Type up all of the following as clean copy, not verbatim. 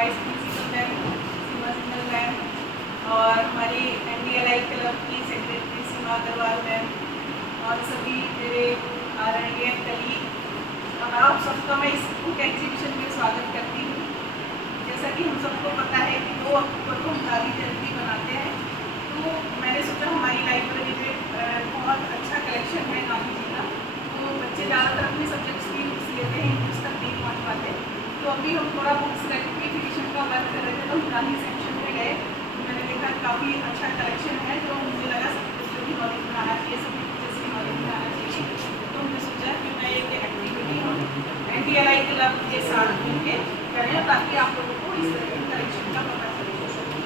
Vice principal ma'am सीमा single ma'am और हमारी NDLI club की सेक्रेटरी सीमा अग्रवाल मैम और सभी मेरे आदरणीय कलीग और आप सबका मैं इस बुक एग्जीबिशन में स्वागत करती हूँ। जैसा कि हम सबको पता है कि 2 अक्टूबर को हम गांधी जयंती मनाते हैं, तो मैंने सोचा हमारी लाइब्रेरी में बहुत अच्छा कलेक्शन है गांधी जी का। तो बच्चे ज़्यादातर अपने सब्जेक्ट्स की बुक्स लेते हैं, इंग्लिश तक नहीं पहुँच पाते, तो अभी हम थोड़ा बुक्स रेक्टिफिकेशन का वर्क कर रहे थे, तो हम गांधी सेक्शन में गए। मैंने देखा काफ़ी अच्छा कलेक्शन है, जो मुझे लगा सब बच्चों की नॉलेज में आना चाहिए, सभी टीचर्स की नॉलेज में आना चाहिए। तो हमने सोचा कि मैं एक एक्टिविटी हम NDLI क्लब के साथ मिलकर करें ताकि आप लोगों को इस तरह के कलेक्शन का पता चले।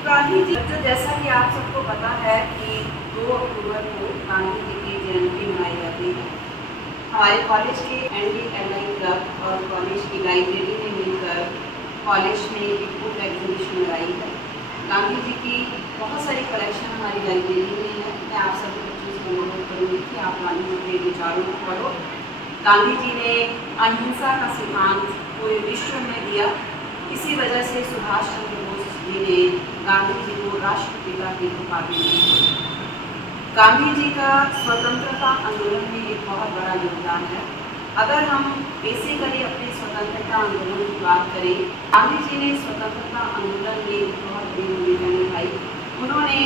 गांधी जी, जैसा कि आप सबको पता है कि 2 अक्टूबर को गांधी जी की जयंती मनाई जाती है। हमारे कॉलेज के NDLI क्लब और कॉलेज की लाइब्रेरी ने मिलकर कॉलेज में एक बुक एग्जीबिशन लगाई है। गांधी जी की बहुत सारी कलेक्शन हमारी लाइब्रेरी में है। मैं आप सभी बच्चों से अनुरोध करूँगी कि आप गांधी जी के विचारों को पढ़ो। गांधी जी ने अहिंसा का सिद्धांत पूरे विश्व में दिया। इसी वजह से सुभाष चंद्र बोस जी ने गांधी जी को राष्ट्रपिता की उपाधि दी। गांधी जी का स्वतंत्रता आंदोलन में एक बहुत बड़ा योगदान है। अगर हम बेसिकली अपने स्वतंत्रता आंदोलन की बात करें, गांधी जी ने स्वतंत्रता आंदोलन में एक बहुत बड़ी भूमिका निभाई। उन्होंने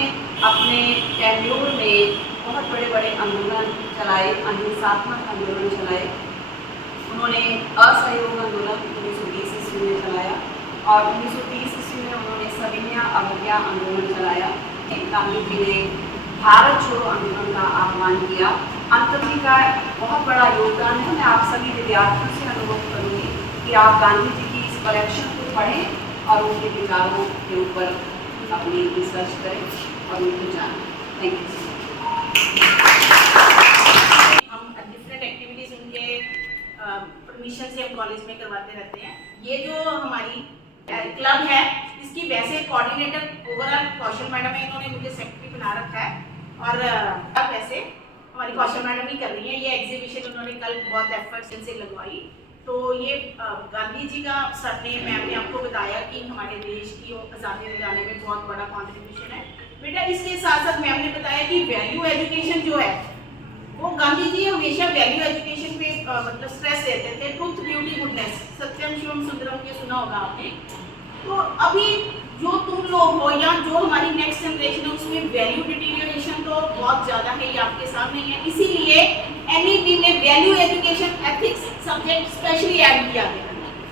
अपने टेन्योर में बहुत बड़े बड़े आंदोलन चलाए, अहिंसात्मक आंदोलन चलाए। उन्होंने असहयोग आंदोलन 1920 ईस्वी में चलाया और 1930 ईस्वी में उन्होंने सविनय अवज्ञा आंदोलन चलाया। गांधी जी ने भारत छोड़ो आंदोलन का आह्वान किया। अंतजी का बहुत बड़ा योगदान है। मैं आप सभी विद्यार्थियों से अनुरोध करूँगी कि आप गांधी जी की इस कलेक्शन को पढ़ें और उनके विचारों के ऊपर अपनी रिसर्च करें और उनको जानें। Thank you. हम डिफरेंट एक्टिविटीज़ उनके परमिशन से हम कॉलेज में करवाते रहते हैं। ये जो हमारी क्लब है, इसकी वैसे कोऑर्डिनेटर ओवरऑल कौशल मैडम है, इन्होंने मुझे सेक्रेटरी बना रखा है और अब वैसे हमारी कौशल मैडम ही कर रही है। ये एग्जीबिशन उन्होंने कल बहुत एफर्ट्स से लगवाई। तो ये गांधी जी का सर ने मैम ने आपको बताया कि हमारे देश की आज़ादी दिलाने में बहुत बड़ा कॉन्ट्रीब्यूशन है। बेटा इसके साथ साथ मैम ने बताया कि वैल्यू एजुकेशन जो है वो गांधी जी हमेशा वैल्यू एजुकेशन पे मतलब स्ट्रेस देते थे। ट्रुथ ब्यूटी गुडनेस, सत्यम शिवम सुंदरम, ये सुना होगा आपने। तो अभी जो तुम लोग हो या जो हमारी नेक्स्ट जनरेशन है उसमें वैल्यू डिटीरियोरेशन तो बहुत ज़्यादा है, ये आपके सामने ही है। इसीलिए NEP में value education ethics subject specially add किया गया,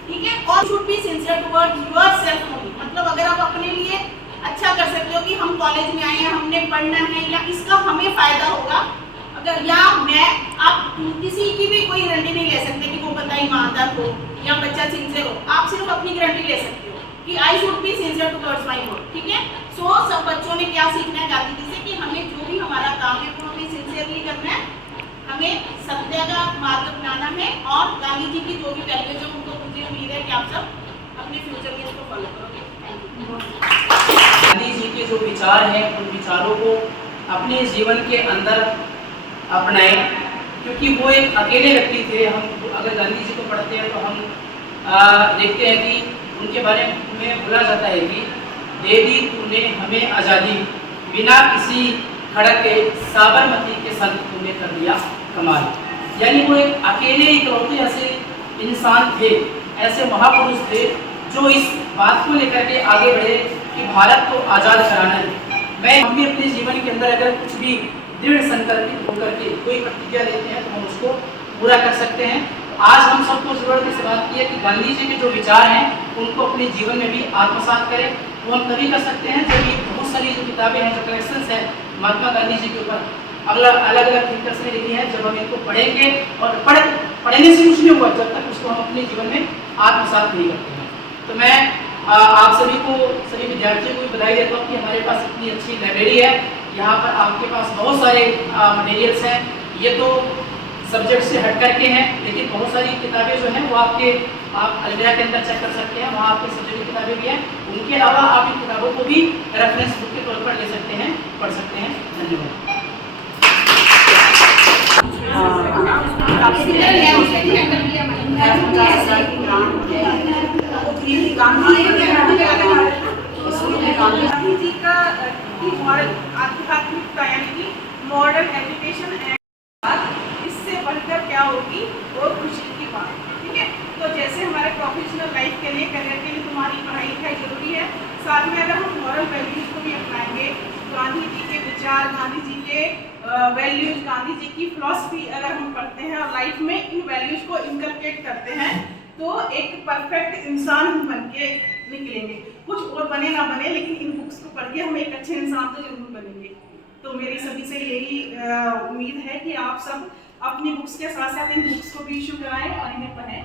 ठीक है। और should be sincere towards yourself only, मतलब अगर आप अपने लिए अच्छा कर सकते हो कि हम कॉलेज में आए हैं, हमने पढ़ना है या इसका हमें फायदा होगा, अगर या मैं आप किसी की भी कोई गारंटी नहीं ले सकते कि वो बंदा ईमानदार हो या बच्चा सिंसियर हो। आप सिर्फ अपनी गारंटी ले सकते हो कि I should be sincere towards my work, ठीक है। सो सब बच्चों ने क्या सीखना है गांधी जी से कि हमें जो भी हमारा काम है वो हमें सिंसियरली करना है, हमें सत्य का मार्ग अपनाना है और गांधी जी की जो भी वैल्यूज है उनको मुझे उम्मीद है कि आप सब अपने फ्यूचर में इसको फॉलो करोगे। Thank you. गांधी जी के जो विचार हैं उन विचारों को अपने जीवन के अंदर अपनाएं, क्योंकि वो एक अकेले व्यक्ति थे। हम अगर गांधी जी को पढ़ते हैं तो हम देखते हैं कि उनके बारे में बोला जाता है कि दे दी तूने हमें आज़ादी, बिना किसी खड़क के साबरमती के संग तूने कर दिया कमाल। यानी वो एक अकेले इकलौते ऐसे इंसान थे, ऐसे महापुरुष थे जो इस बात को लेकर के आगे बढ़े कि भारत को आज़ाद कराना है। हम भी अपने जीवन के अंदर अगर कुछ भी दृढ़ संकल्पित होकर के कोई प्रतिज्ञा लेते हैं तो हम उसको पूरा कर सकते हैं। आज हम सबको जरूरत इस बात की है कि गांधी जी के जो विचार हैं उनको अपने जीवन में भी आत्मसात करें। वो हम तभी कर सकते हैं जब ये बहुत सारी जो किताबें हैं, जो कलेक्शंस हैं महात्मा गांधी जी के ऊपर अलग अलग थिंकर्स ने लिखी हैं, जब हम इनको पढ़ेंगे और पढ़ने से कुछ नहीं होगा जब तक उसको हम अपने जीवन में आत्मसात नहीं करते हैं। तो मैं आप सभी को, सभी विद्यार्थियों को भी बधाई देता हूँ कि हमारे पास इतनी अच्छी लाइब्रेरी है। यहाँ पर आपके पास बहुत सारे मटेरियल्स हैं। ये तो सब्जेक्ट से हट करके हैं, लेकिन बहुत सारी किताबें जो हैं वो आप अलविदा के अंदर चेक कर सकते हैं। वहाँ आपके सब्जेक्ट की किताबें भी हैं। उनके अलावा आप इन किताबों को भी रेफरेंस बुक के तौर पर ले सकते हैं, पढ़ सकते हैं। धन्यवाद। गांधी जी का की मॉडल आध्यात्मिकता यानी कि मॉडर्न एजुकेशन एंड इससे बढ़कर क्या होगी और खुशी की बात, ठीक है। तो जैसे हमारे प्रोफेशनल लाइफ के लिए, करियर के लिए तुम्हारी पढ़ाई लिखाई जरूरी है, साथ में अगर हम मॉरल वैल्यूज को भी अपनाएंगे, गांधी जी के विचार, गांधी जी के वैल्यूज, गांधी जी की फिलॉसफी अगर हम पढ़ते हैं और लाइफ में इन वैल्यूज को इनकलकेट करते हैं तो एक परफेक्ट इंसान हम बन के निकलेंगे। कुछ और बने ना बने, लेकिन इन बुक्स को पढ़ के हम एक अच्छे इंसान तो जरूर बनेंगे। तो मेरी सभी से यही उम्मीद है कि आप सब अपनी बुक्स के साथ साथ इन बुक्स को भी इशू कराएं और इन्हें पढ़ें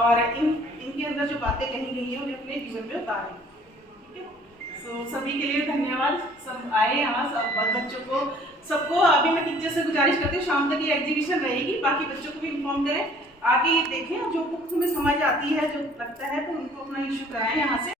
और इनके अंदर जो बातें कही गई हैं उन्हें अपने जीवन में उतारें, ठीक है। सो सभी के लिए धन्यवाद, सब आए यहाँ, सब बच्चों को सबको अभी मैं टीचर से गुजारिश करती हूँ शाम तक ये एग्जीबिशन रहेगी, बाकी बच्चों को भी इन्फॉर्म करें, आगे ये देखें, जो बुक तुम्हें समझ आती है, जो लगता है तो उनको अपना इशू कराएं यहाँ से।